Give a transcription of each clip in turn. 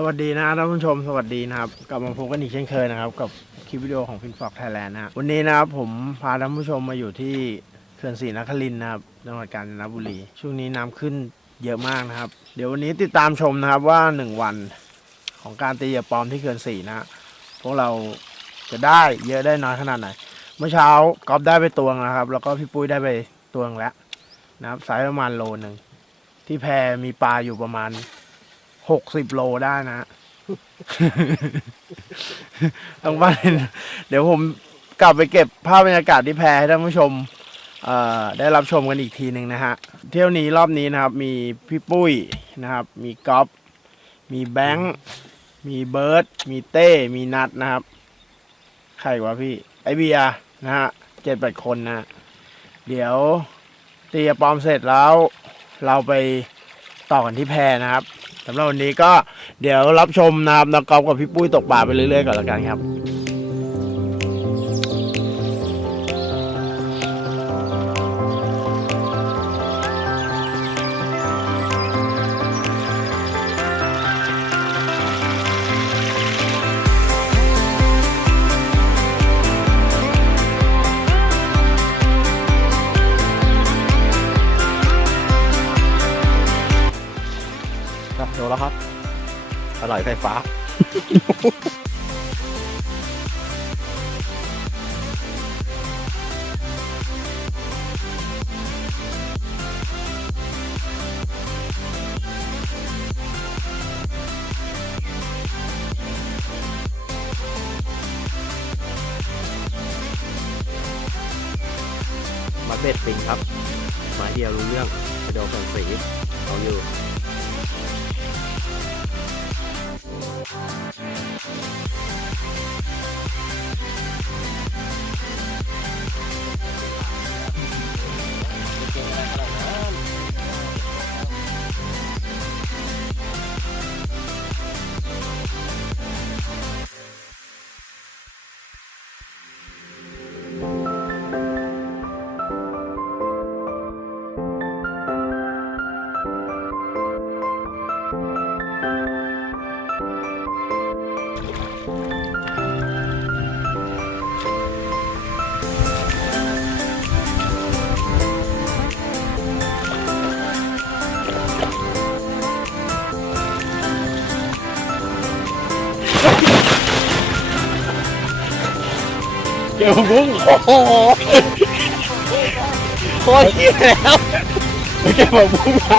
สวัสดีนะท่านผู้ชมสวัสดีนะครับกลับมาพบกันอีกเช่นเคยนะครับ กับคลิปวิดีโอของฟินฟอกไทยแลนด์นะวันนี้นะครับผมพาท่านผู้ชมมาอยู่ที่เขื่อนศรีนครินทร์นะครับจังหวัดกาญจนบุรี ช่วงนี้น้ำขึ้นเยอะมากนะครับ เดี๋ยววันนี้ติดตามชมนะครับว่าหนึ่งวันของการตีเหยื่อปลอมที่เขื่อนศรีนะฮะพวกเราจะได้เยอะได้น้อยขนาดไหนเมื่อเช้ากอฟได้ไปตวงนะครับ แล้วก็พี่ปุ้ยได้ไปตวงแล้วนะครับไซส์ประมาณโลหนึ่งที่แพมีปลาอยู่ประมาณ หกสิบโลได้นะ ต้องไปเดี๋ยวผมกลับไปเก็บภาพบรรยากาศที่แพรให้ท่านผู้ชมได้รับชมกันอีกทีหนึ่งนะฮะ เที่ยวนี้รอบนี้นะครับ มีพี่ปุ้ยนะครับ มีก๊อฟมีแบงค์มีเบิร์ดมีเต้มีนัดนะครับ ใครวะพี่ ไอเบียนะฮะเจ็ดแปดคนนะ เดี๋ยวตีปลอมเสร็จแล้ว เราไปต่อกันที่แพรนะครับ สำหรับวันนี้ก็เดี๋ยวรับชมนะครับนักกอล์ฟกับพี่ปุ้ยตกปลาไปเรื่อยๆก่อนละกันครับ ร่อยไฟฟ้า มาเบ็ดปิงครับ มาเดียวรู้เรื่องไปโดนแสงสีเอาอยู่ เกี่ยวบุ้งโอ้โหโคตรเหี้ยแล้วไม่แก็บบุ้งมา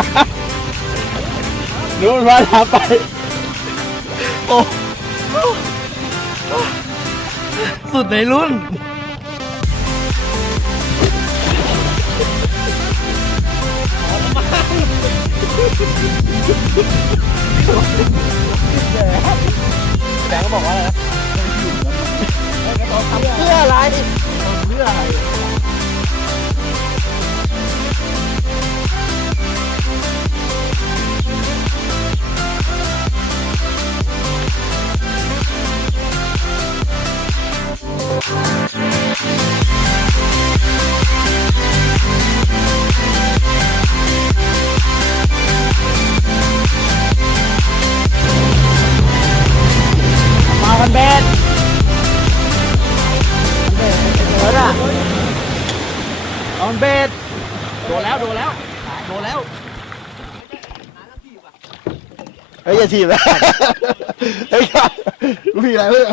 นู้นมาทำไปโอ้สุดในรุ่น เฮ้ยอย่าถีบนะเฮ้ยกูมีอะไรเว้ย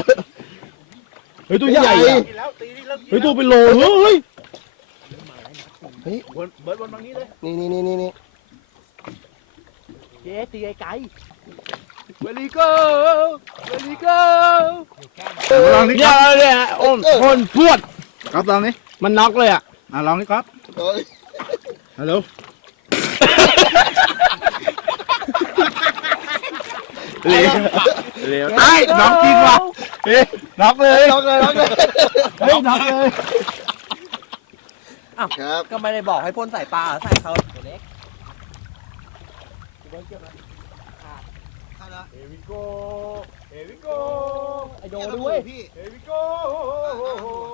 เฮ้ยตัวใหญ่อะเฮ้ยตัวเป็นโลเฮ้ยนี่นี่นี่นี่นี่เจ๊ตีไกลเวลีโก้เวลีโก้ลองนี่เนี่ยเนี่ยโอ้คนพวดก๊อฟลองนี่มันน็อกเลยอะอะลองนี่ก๊อฟฮัลโหล เลี้ยวเลี้ยวไอ้น้องจริงว่ะเฮ้ยน็อกเลยล็อกเลยล็อกเลยเฮ้ยน็อกเลยครับก็ไม่ได้บอกให้พ่นใส่ปลาใส่เขาตัวเล็กเอวิโกเอวิโกไอโดด้วยพี่เอวิโก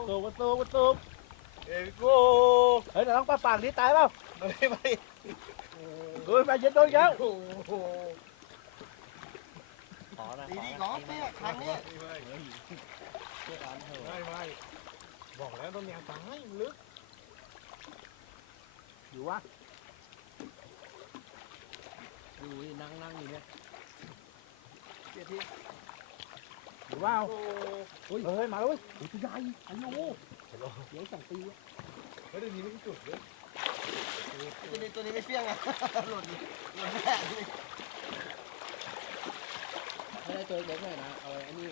ตูประตูประตูเอวิโกเฮ้ยแต่ต้องปาปากนี้ตายเปล่าไม่ไม่เฮ้ยไปเย็นโดนแล้วโอ้โหขอนะ ดีดีก่อนแม่ครั้งเนี้ยไม่ไม่บอกแล้วต้นยางตายมันลึก อยู่วะดูนี่นั่งนั่งอยู่เนี่ยอยู่ว่าเฮ้ยเฮ้ย มาแล้วเว้ยตัวใหญ่อายุเลี้ยงสองปีอะเฮ้ยเดี๋ยวนี้ไม่จุดเลยตัวนี้ตัวนี้ไม่เฟี้ยงอะหล่นหล่นแม่ ไม่ได้ตัวเล็กหน่อยนะ เอาไว้อันนี้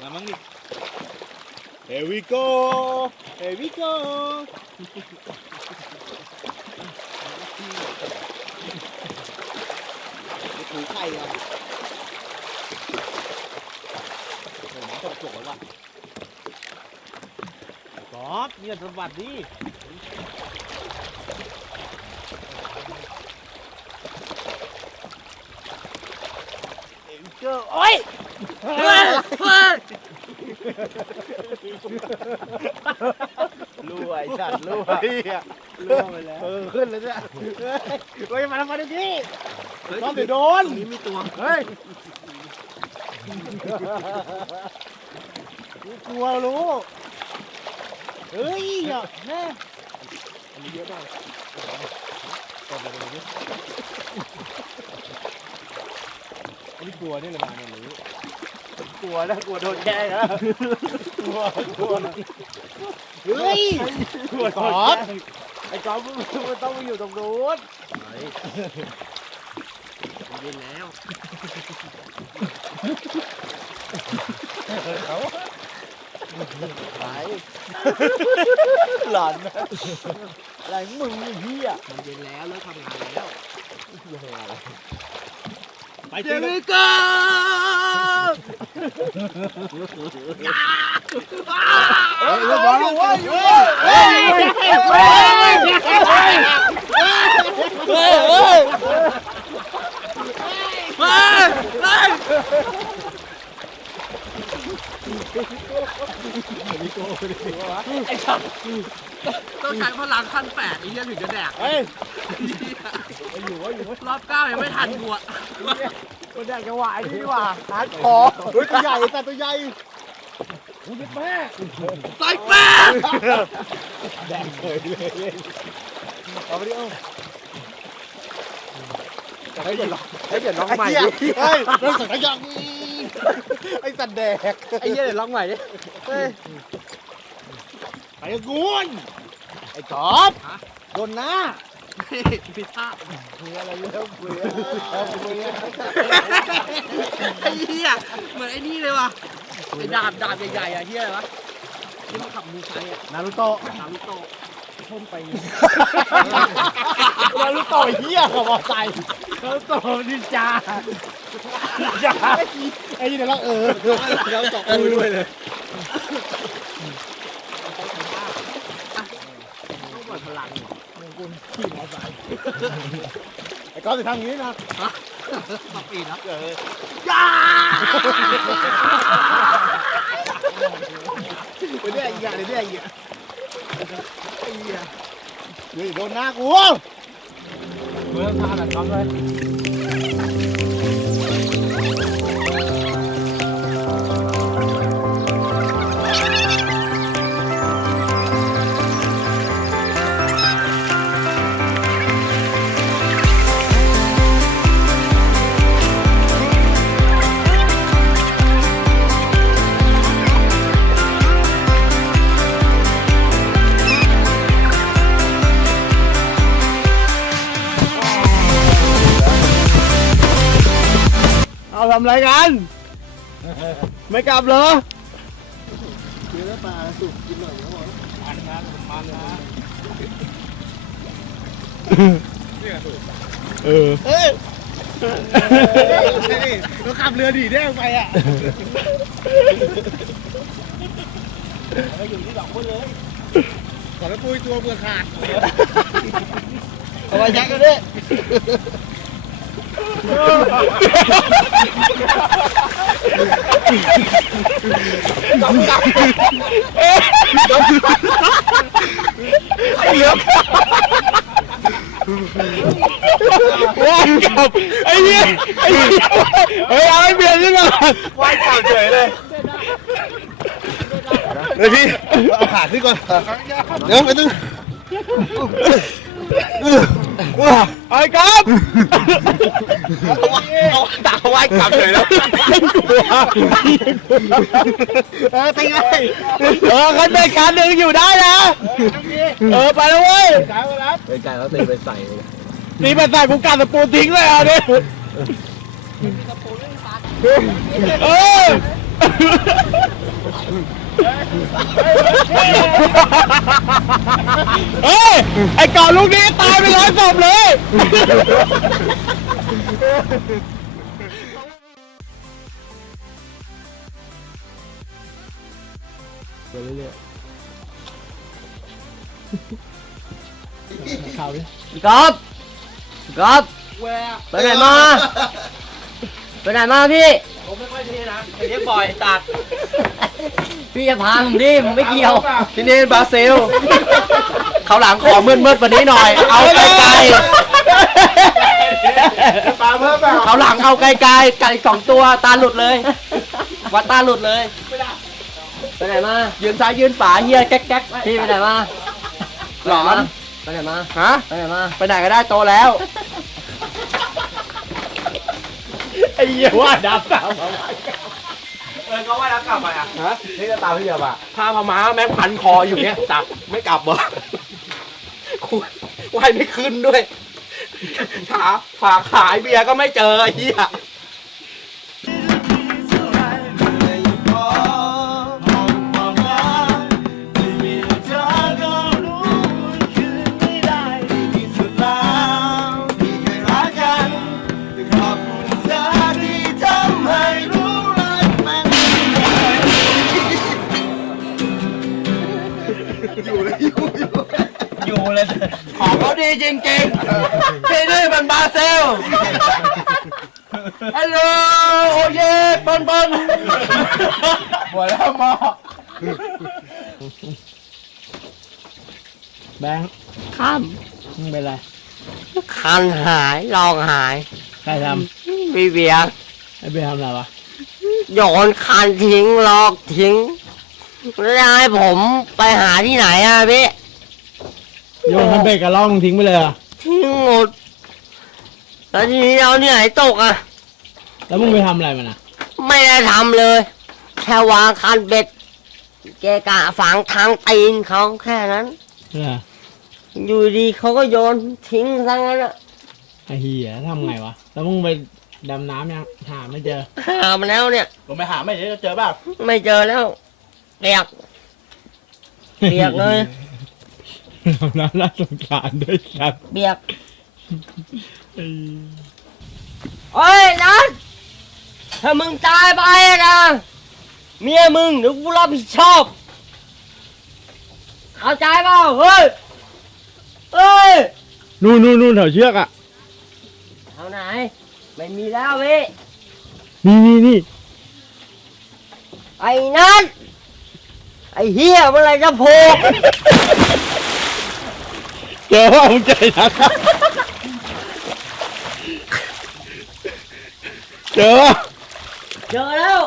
มามั้งดิเอวิโกเอวิโกถูไข่อะผมตกจกแล้วว่ะกอดเนี่ยสมบัติดิ เอ็งเจอโอ้ยเฮ้ยเฮ้ยรวยจัดรวยอะล่วงไปแล้วเออขึ้นเลยเนี่ยเฮ้ยมาทำมาดิพี่น้องเดี๋ยวโดนตรงนี้มีตัวเฮ้ยกูกลัวรู้เฮ้ยอะแม่อันนี้เยอะมากกดเลยตรง นี้อันนี้กลัวนี่เลยมาเนี่ยหรือกลัวนะกลัวโดนแกล้งนะกลัวกลัวเฮ้ยกลัวกอดไอ้กอดมึงมึงต้องมาอยู่ตรงนู้นเย็นแล้วไปหลอนนะอะไรมึงไอ้เหี้ยมันเย็นแล้วเลิกทำงานแล้ว ไปเจเจอมิโก้เฮ้ยเฮ้ยเฮ้ยเฮ้ยเฮ้ยเฮ้ยเฮ้ยเฮ้ยเฮ้ยไอ้สัตว์ต้องใช้พลังขั้นแปดไอ้เหี้ยถึงจะแดก เฮ้ย อยู่วะอยู่วะรอบเก้ายังไม่ทันกูอะคนแดกจังหวะไอ้นี่ดีกว่าหาคอเฮ้ยตัวใหญ่แต่ตัวใหญ่กูยึดแม่ใส่แป๊บแดงเลยเลยเอาไปดิเอาเฮ้ยอย่าล็อกเฮ้ยอย่าล็อกใหม่ดิเฮ้ยเฮ้ยสัญญาณไอ้สัตว์แดกไอ้เหี้ยเดี๋ยวลองใหม่ดิเฮ้ยไอ้กูนไอ้กอบฮะโดนหน้าพิซซ่ามีอะ ไรเยอะเบื่อเอาไปเลยไอ้เหี้ยเหมือนไอ้นี่เลยว่ะไอ้ดาบดาบใหญ่ๆอะเหี้ยอะไรวะที่มันขับมูไซอะนารุโตะนารุโตะพ่นไปนารุโตะเหี้ยกับมอไซค์นารุโตะนินจานินจาไอ้นี่เดี๋ยเราเออแล้วตกมือด้วยเลยต้องปล่อยพลัง ไอ้ก้อนจะทำอย่างนี้นะสปีดนะเออย่าไปเรื่อยอีกอย่างเรื่อยอีกอย่าไอ้เหี้ยเฮ้ยโดนหน้ากูเมื่อทานแบบทำเลยำอะไรกัน ไม่กลับเหรอเนื้อปลาสุกกินหน่อยนะวะเออเฮ้ยเราขับเรือดีแด้งไปอะเราอยู่ที่สองคนเลยขอไปปุยตัวเบื่อขาดเอาไปแจ็คกันดิว่ายกลับไอ้เหี้ยไอ้เหี้ยเฮ้ยเอาไอ้เบียร์ขึ้นมาก่อนว่ายกลับเฉยเลยเฮ้ยพี่เอาขาขึ้นก่อนเดี๋ยวไปตึ้ง ไอ้ครับเอาตาว่ายกลับเฉยแล้วเออตีเลยเออคันเป็นคันหนึ่งอยู่ได้นะ เออไปแล้วเว้ยไปไกลแล้วตีไปใส่นี่ไปใส่กูกัดตะปูทิ้งเลยอะเนี่ยเออ เฮ้ย ไอ้เก่อลูกนี้ตายไปร้อยศพเลยพี่ก๊อฟพี่ก๊อฟไปไหนมา ไปไหนมาพี่ผมไม่ค่อยดีนะเรียกบ่อยตัด พี่จะพาผมดิผมไม่เกี่ยว ที่นี่บราซิลเขาวหลังขอมืดมืดๆกว่านี้หน่อย เอาไกลไกลปลาเพิ่มเปล่าเขาวหลังเอาไกลไกลไก่สองตัวตาหลุดเลย วัดตาหลุดเลย ไปไหนมา ยืนซ้ายยืนฝาเฮียแก๊กแก๊กพี่ไปไหนมาหลอน ไปไหนมา ฮะ ไปไหนมา ไปไหนก็ได้โตแล้ว ไอ้เหี้ยว่าดับสาว เออก็ว่าแล้วกลับไปอะฮะนี่จะตามพี่เดียบอะพาพม่าแม่งพันคออยู่เนี้ยจับไม่กลับบ่กูว่ายไม่ขึ้นด้วยขาฝากขายเบียร์ก็ไม่เจอไอ้เหี้ย ของเขาดีจริงๆที่นี่มันบราซิลฮัลโหลโอเย่ปนปนหมดแล้วหมอแบงค์ข้ามมึงเป็นไรคันหายลองหายใครทพี่เบียร์ำไอ้เบียร์ทำอะไรวะ โยนคันทิ้งลอกทิ้ง แล้วจะให้ผมไปหาที่ไหนอะพี่โยนคันเบ็ดกับล่องทิ้งไปเลยเหรอทิ้งหมด แล้วทีนี้เอาที่ไหนตกอะ แล้วมึงไปทำอะไรมันอะไม่ได้ทำเลย แค่วางคันเบ็ดเกะกะฝังทางตีนเขาแค่นั้น เอออยู่ดีเขาก็โยนทิ้งซะงั้นอะไอ้เหี้ยทำไงวะ แล้วมึงไปดำน้ำยังหาไม่เจอหามาแล้วเนี่ยผมไปหาไม่เจอเจอเปล่าไม่เจอแล้ว เปียกเปียกเลยดำน้ำน่าสงสารด้วยสัตว์เปียกโอ้ยนัทถ้ามึงตายไปอะนะเมียมึงเดี๋ยวกูรับผิดชอบเข้าใจเปล่าเฮ้ยเฮ้ยนู่นนู่นนู่นแถวเชือกอะเอาไหน ไม่มีแล้วพี่นี่นี่นี่ไอ้นัท ไอ้เฮียเมื่อไรจะโผล่เจอว่ามึงใจนักเจอว่าเจอแล้ว